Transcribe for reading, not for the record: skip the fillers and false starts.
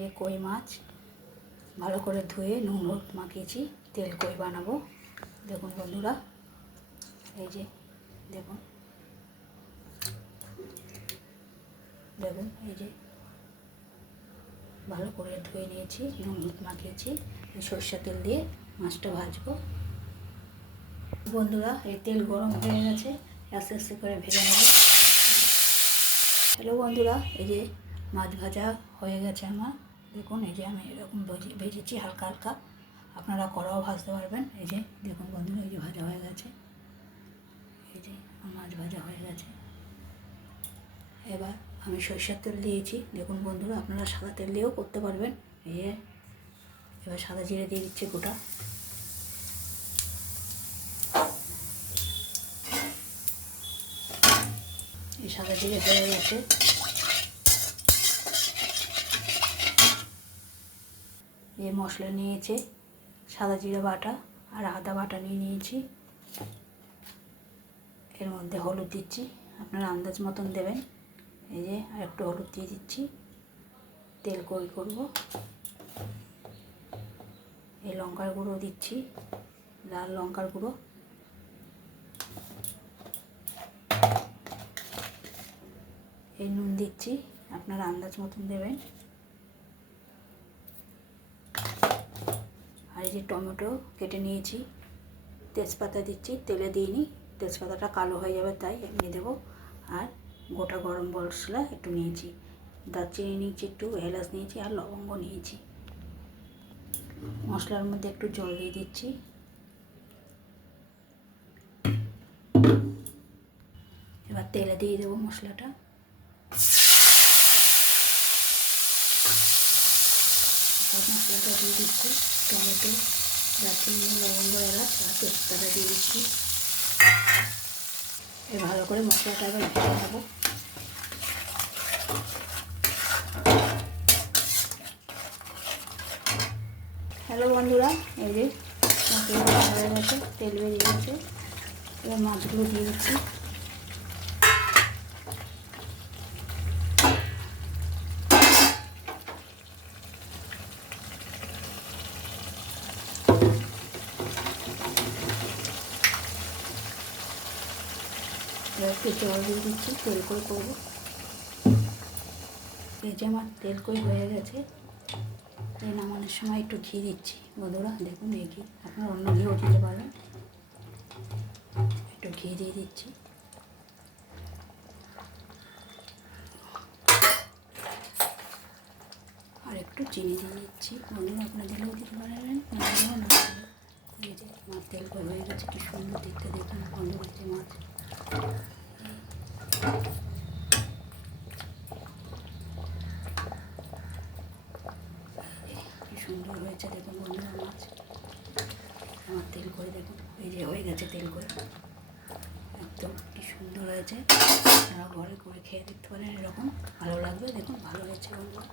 এই কই মাছ ভালো করে ধুয়ে নুন হলুদ মাখিয়েছি, তেল কই বানাবো। দেখুন বন্ধুরা, এই যে দেখুন দেখুন এই যে ভালো করে ধুয়ে নিয়েছি, নুন হলুদ মাখিয়েছি। সরষের তেল দিয়ে মাছটা ভাজবো। বন্ধুরা, এই তেল গরম হয়ে গেছে, আস্তে আস্তে করে ভেজে নেব। হ্যালো বন্ধুরা, এই যে মাছ ভাজা হয়ে গেছে আমার। দেখুন এই যে আমি এরকম ভেজেছি হালকা হালকা, আপনারা কড়াও ভাজতে পারবেন। এই যে দেখুন বন্ধুরা, এই যে ভাজা হয়ে গেছে, এই যে মাছ ভাজা হয়ে গেছে। এবার আমি সরষের তেল দিয়েছি। দেখুন বন্ধুরা, আপনারা সাদা তেল দিয়েও করতে পারবেন। এই যে এবার সাদা জিরে দিয়ে দিচ্ছি গোটা। এই সাদা জিরে হয়ে গেছে। এই মশলা নিয়েছে, সাদা জিরে বাটা আর আদা বাটা নিয়েছি। এর মধ্যে হলুদ দিচ্ছি, আপনারা আন্দাজ মতন দেবেন। এই যে আর একটু হলুদ দিয়ে দিচ্ছি। তেল কই করব। এই লঙ্কার গুঁড়ো দিচ্ছি, লাল লঙ্কার গুঁড়ো। এই নুন দিচ্ছি, আপনারা আন্দাজ মতন দেবেন। আর এই যে টমেটো কেটে নিয়েছি। তেজপাতা দিচ্ছি, তেলে দিইনি, তেজপাতাটা কালো হয়ে যাবে তাই এমনি দেবো। আর গোটা গরম মশলা একটু নিয়েছি, দারচিনি নিয়েছি, একটু এলাচ নিয়েছি আর লবঙ্গ নিয়েছি। মশলার মধ্যে একটু জল দিয়ে দিচ্ছি। এবার তেলে দিয়ে দেবো মশলাটা। সব মশলাটা দিয়ে দিচ্ছি, টমেটো, দারচিনি, লবঙ্গ, এলাচ আর তেজপাতা দিয়ে দিচ্ছি। ভালো করে মশলাটা এবার ভেজে নেবো। হ্যালো বন্ধুরা, এই যে মশলাটা হয়ে গেছে, তেল বেরিয়ে গেছে। এবার মাছগুলো দিয়ে দিচ্ছি। এবার একটু জল দিয়ে দিচ্ছি, তেল কই করবো। এই যে আমার তেল কই হয়ে গেছে। এই নামানোর সময় একটু ঘি দিচ্ছি বন্ধুরা। দেখুন এই ঘি, আপনারা অন্য ঘিও দিতে পারেন। একটু ঘি দিয়ে দিচ্ছি। আর একটু চিনি দিয়ে দিচ্ছি বন্ধুরা, আপনারা দিলেও দিতে পারেন, না দিলেও না। এই যে আমার তেল কই হয়ে গেছে, কি সুন্দর দেখতে। দেখুন বন্ধুরা, যে মাছ কি সুন্দর হয়েছে। দেখুন বন্ধুরা, মাছ আমার তেল করে দেখুন, এই যে হয়ে গেছে তেল করে, একদম কি সুন্দর হয়েছে। আপনারা ঘরে করে খেয়ে দেখতে পারেন, এরকম ভালো লাগবে। দেখুন ভালো হয়েছে বন্ধুরা।